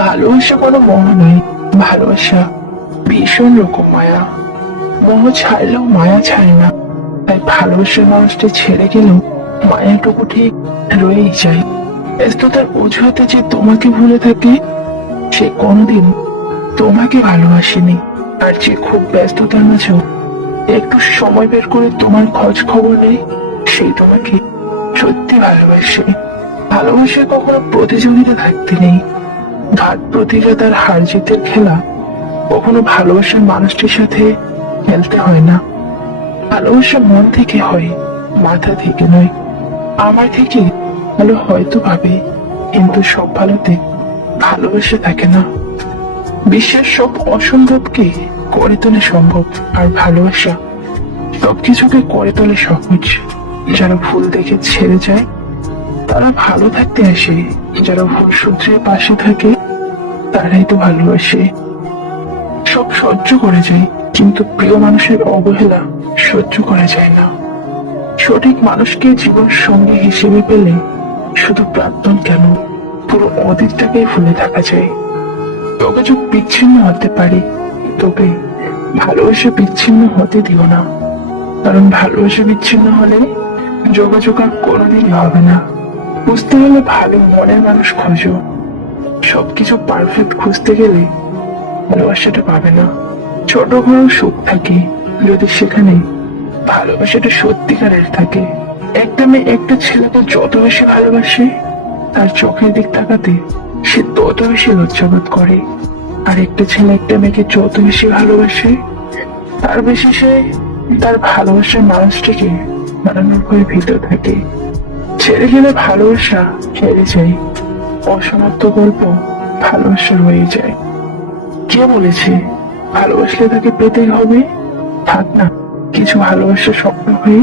ভালোবাসা কোনো মোহ নয়, ভালোবাসা ভীষণ রকম মায়া। মোহ ছাড়লেও মায়া ছাড়ে না, তাই ভালোবাসার মানুষটি ছেড়ে গেলেও মায়াটুকু ঠিক রয়েই যায়। ব্যস্ততার অজুহাতে যে তোমাকে ভুলে থাকে, সে কোনোদিন তোমাকে ভালোবাসেনি। আর যে খুব ব্যস্ততার মাঝেও একটু সময় বের করে তোমার খোঁজ খবর নেই, সেই তোমাকে সত্যি ভালোবাসে। ভালোবাসায় কখনো প্রতিযোগিতা থাকতে নেই, ঘাত প্রতিযোগিতার হার জিতের খেলা কখনো ভালোবাসার মানুষটির সাথে খেলতে হয় না। ভালোবাসা মন থেকে হয়, মাথা থেকে নয়। আমার থেকে ভালো হয়তো ভাবে, কিন্তু সব ভালোতে ভালোবাসা থাকে না। বিশ্বের সব অসম্ভবকে করে তোলে সম্ভব, আর ভালোবাসা সবকিছুকে করে তোলে সহজ। যারা ভুল দেখে ছেড়ে যায়, তারা ভালো থাকতে আসে। যারা ভুল সূত্রে পাশে থাকে, তারাই তো ভালোবাসে। সব সহ্য করে যায়, কিন্তু প্রিয় মানুষের অবহেলা সহ্য করা যায় না। সঠিক মানুষকে জীবন সঙ্গী হিসেবে পেলে শুধু প্রাক্তন কেন, পুরো অতীতটাকেই ভুলে থাকা যায়। যোগাযোগ বিচ্ছিন্ন হতে পারে, তবে ভালোবাসা বিচ্ছিন্ন হতে দিও না। কারণ ভালোবাসা বিচ্ছিন্ন হলে যোগাযোগ আর কোনোদিনই হবে না। বুঝতে হলে ভালো মনের মানুষ খোঁজো। সবকিছু পারফেক্ট খুঁজতে গেলে ভালোবাসাটা পাবে না। ছোট ঘরেও সুখ থাকে, যদি সেখানে ভালোবাসাটা সত্যিকারের থাকে। একটা মেয়ে একটা ছেলেকে যত বেশি ভালোবাসে, তার চোখের দিক তাকাতে সে তত বেশি লজ্জাবোধ করে। আর একটা ছেলে একটা মেয়েকে যত বেশি ভালোবাসে, তার বেশি সে তার ভালোবাসার মানুষটিকে বানানোর ভয়ে ভিতর থাকে। ছেড়ে গেলে ভালোবাসা হেরে যায়, অসমাপ্ত গল্প ভালোবাসা রয়ে যায়। কে বলেছে ভালোবাসলে তাকে পেতেই হবে? থাক না কিছু ভালোবাসার স্বপ্ন হয়ে।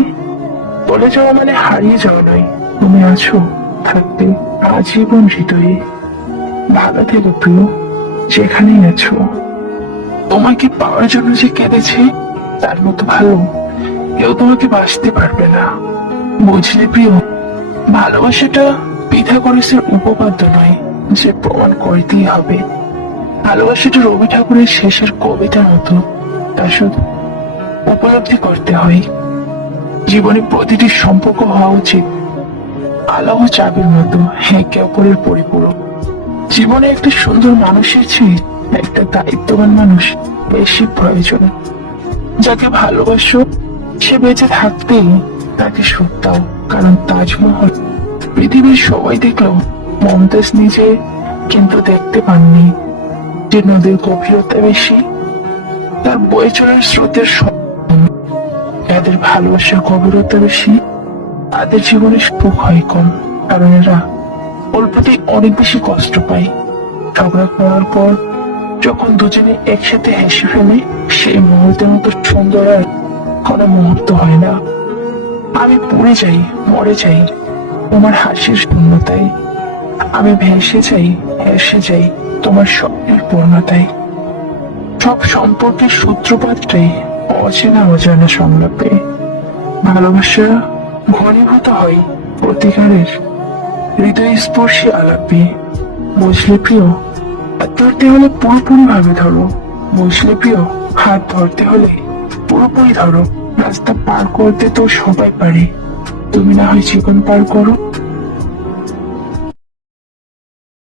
বলে যাওয়া মানে হারিয়ে যাওয়া নয়, তুমি আছো, থাকবে আজীবন হৃদয়ে। ভালো থেকো প্রিয়, যেখানেই আছো। তোমাকে পাওয়ার জন্য যে কেঁদেছে, তার মতো ভালো কেউ তোমাকে বাঁচতে পারবে না। বুঝলে প্রিয়, ভালোবাসাটা পিথাগোরাসের উপপাদ্য নয় যে প্রমাণ করতেই হবে। ভালোবাসাটা রবি ঠাকুরের শেষের কবিতার মতো, তা শুধু উপলব্ধি করতে হয়। জীবনে প্রতিটি সম্পর্ক হওয়া উচিত আলো ও চাবির মতো, একে অপরের পরিপূরক। জীবনে একটা সুন্দর মানুষের চেয়ে একটা দায়িত্ববান মানুষ বেশি প্রয়োজন। যাকে ভালোবাসো সে বেঁচে থাকতেই তাকে সুখ দাও। কারণ তাজমহল পৃথিবীর সবাই দেখলো, মমতাজ নিজে কিন্তু দেখতে পাননি। যে নদীর গভীরতা বেশি, তার বয়ে চলার স্রোতের যাদের ভালোবাসার গভীরতা বেশি, তাদের জীবনে সুখ হয় কম। কারণ এরা অল্পতেই অনেক বেশি কষ্ট পায়। ঝগড়া করার পর যখন দুজনে একসাথে হেসে ফেলে, সেই মুহূর্তের মতো সুন্দর আর কোনো মুহূর্ত হয় না। আমি পড়ে যাই, মরে যাই তোমার হাসির শূন্যতায়। আমি ভেসে যাই, হেসে যাই তোমার স্বপ্নের পূর্ণতায়। সব সম্পর্কের সূত্রপাতটাই অচেনা অজানা সংলাপে। ভালোবাসা ঘনীভূত হয় প্রতিকারের হৃদয় স্পর্শী আলাপে। বুঝলে প্রিয়, হাত ধরতে হলে পুরোপুরি ভাবে ধরো। বুঝলে প্রিয়, হাত ধরতে হলে পুরোপুরি ধরো। রাস্তা পার করতে তো সবাই পারে, তুমি না হয় জীবন পার করো।